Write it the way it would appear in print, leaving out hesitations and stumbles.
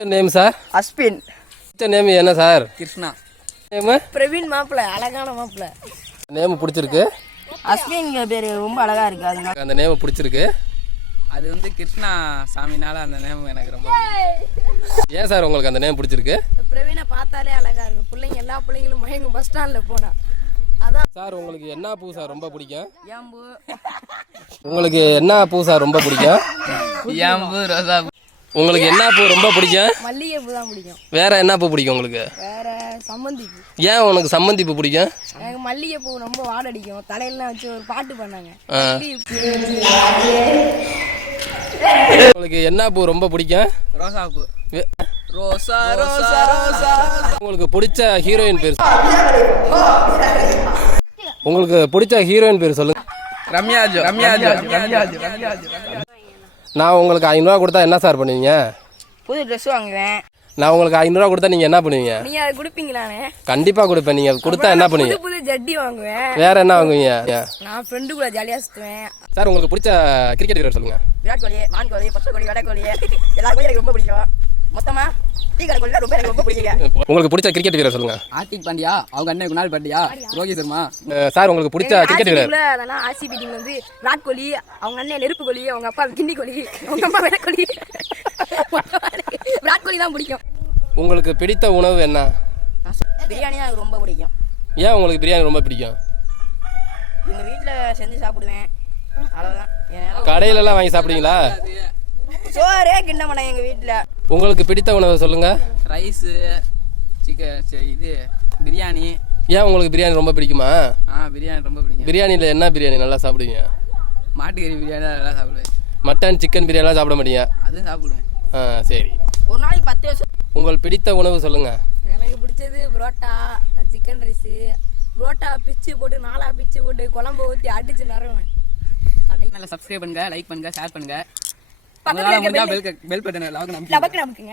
Name sir? Ashwin. Name என்ன sir? Krishna. Name Praveen. மாப்பிள்ள அழகான மாப்பிள்ள. நேம் பிடிச்சிருக்கு. அஸ்வின் பேர் ரொம்ப அழகா இருக்கு. அதுங்க அந்த நேம் பிடிச்சிருக்கு. அது வந்து கிருஷ்ணா சாமினால அந்த நேம் எனக்கு ரொம்ப ஏன் சார் உங்களுக்கு அந்த நேம் பிடிச்சிருக்கு? பிரவீனை பார்த்தாலே அழகா இருக்கு. பிள்ளைங்க எல்லா பிள்ளைங்களும் மயங்கும் பஸ் ஸ்டாண்ட்ல போனா. அதான் சார் உங்களுக்கு என்ன பூ சார் ரொம்ப பிடிக்கும்? ஏம்பு. உங்களுக்கு என்ன பூ சார் ரொம்ப பிடிக்கும்? ஏம்பு ரோசா. உங்களுக்கு என்ன பூ ரொம்ப பிடிக்கும்? மல்லிகை பூ தான் பிடிக்கும். வேற என்ன பூ பிடிக்கும் உங்களுக்கு? வேற சம்மந்தி பூ. ஏன் உனக்கு சம்மந்தி பூ பிடிக்கும்? எனக்கு மல்லிகை பூ ரொம்ப வாடடிக்கும். தலையெல்லாம் வச்சு ஒரு பாட்டு பண்ணாங்க. உங்களுக்கு என்ன பூ ரொம்ப பிடிக்கும்? ரோசா பூ. ரோசா ரோசா ரோசா. உங்களுக்கு பிடிச்ச ஹீரோயின் பேர்? உங்களுக்கு பிடிச்ச ஹீரோயின் பேர் சொல்லுங்க. ரம்யாஜோ. ரம்யாஜோ. ரம்யாஜோ. நான் உங்களுக்கு 500 கொடுத்தா என்ன சார் பண்ணுவீங்க? புது ட்ரெஸ் வாங்குவேன். நான் உங்களுக்கு 500 கொடுத்தா நீங்க என்ன பண்ணுவீங்க? நீங்க அதை கொடுப்பீங்களானே? கண்டிப்பா கொடுப்பேன். நீங்க கொடுத்தா என்ன பண்ணுவீங்க? புது ஜட்டி வாங்குவேன். வேற என்ன வாங்குவீங்க? நான் ஃப்ரெண்டு கூட ஜாலியா சுத்துவேன். சார் உங்களுக்கு பிடிச்ச கிரிக்கெட் வீரர் சொல்லுங்க. விராட் கோலி, மான் கோலி, பச்சை கோலி, வட கோலி எல்லா கோலியும் எனக்கு ரொம்ப பிடிக்கும். மொத்தமா டீ கடை கோலி ரொம்ப எனக்கு ரொம்ப பிடிக்கும். உங்களுக்கு பிடிச்ச கிரிக்கெட் வீரர் சொல்லுங்க. ஆர்த்திக் பாண்டியா, அவங்க அண்ணன் குணால் பாண்டியா, ரோஹித் சர்மா. சார் உங்களுக்கு பிடிச்ச கிரிக்கெட் வீரர்? அதெல்லாம் ஆர்சிபி டீம் வந்து விராட் கோலி, அவங்க அண்ணன் நெருப்பு கோலி, அவங்க அப்பா கிண்ணி கோலி, அவங்க அம்மா வட கோலி. விராட் கோலி தான் பிடிக்கும். உங்களுக்கு பிடித்த உணவு என்ன? பிரியாணி தான் எனக்கு ரொம்ப பிடிக்கும். ஏன் உங்களுக்கு பிரியாணி ரொம்ப பிடிக்கும்? எங்க வீட்டுல செஞ்சு சாப்பிடுவேன், அவ்வளவுதான். கடையில எல்லாம் வாங்கி சாப்பிடுவீங்களா? சோறே கிண்ட மாட்டேன் எங்க வீட்டுல. உங்களுக்கு பிடித்த உணவு சொல்லுங்க. ரைஸு, சிக்கன், இது பிரியாணி. ஏன் உங்களுக்கு பிரியாணி ரொம்ப பிடிக்குமா? பிரியாணி ரொம்ப பிடிக்கும். பிரியாணியில் என்ன பிரியாணி நல்லா சாப்பிடுவீங்க? மாட்டுக்கறி பிரியாணி நல்லா சாப்பிடுவேன். மட்டன் சிக்கன் பிரியாணிலாம் சாப்பிட மாட்டீங்க? அதுவும் சாப்பிடுவேன். சரி. ஒரு நாளைக்கு 10 வருஷம். உங்கள் பிடித்த உணவு சொல்லுங்க. எனக்கு பிடிச்சது புரோட்டா, சிக்கன் ரைஸு. புரோட்டா பிச்சு போட்டு 4 பிச்சு போட்டு குழம்பு ஊற்றி அடிச்சு நறுவேன். நல்லா சப்ஸ்கிரைப் பண்ணுங்க, லைக் பண்ணுங்க, ஷேர் பண்ணுங்க. பக்கத்துல பெல் பட்டனை நமக்குங்க.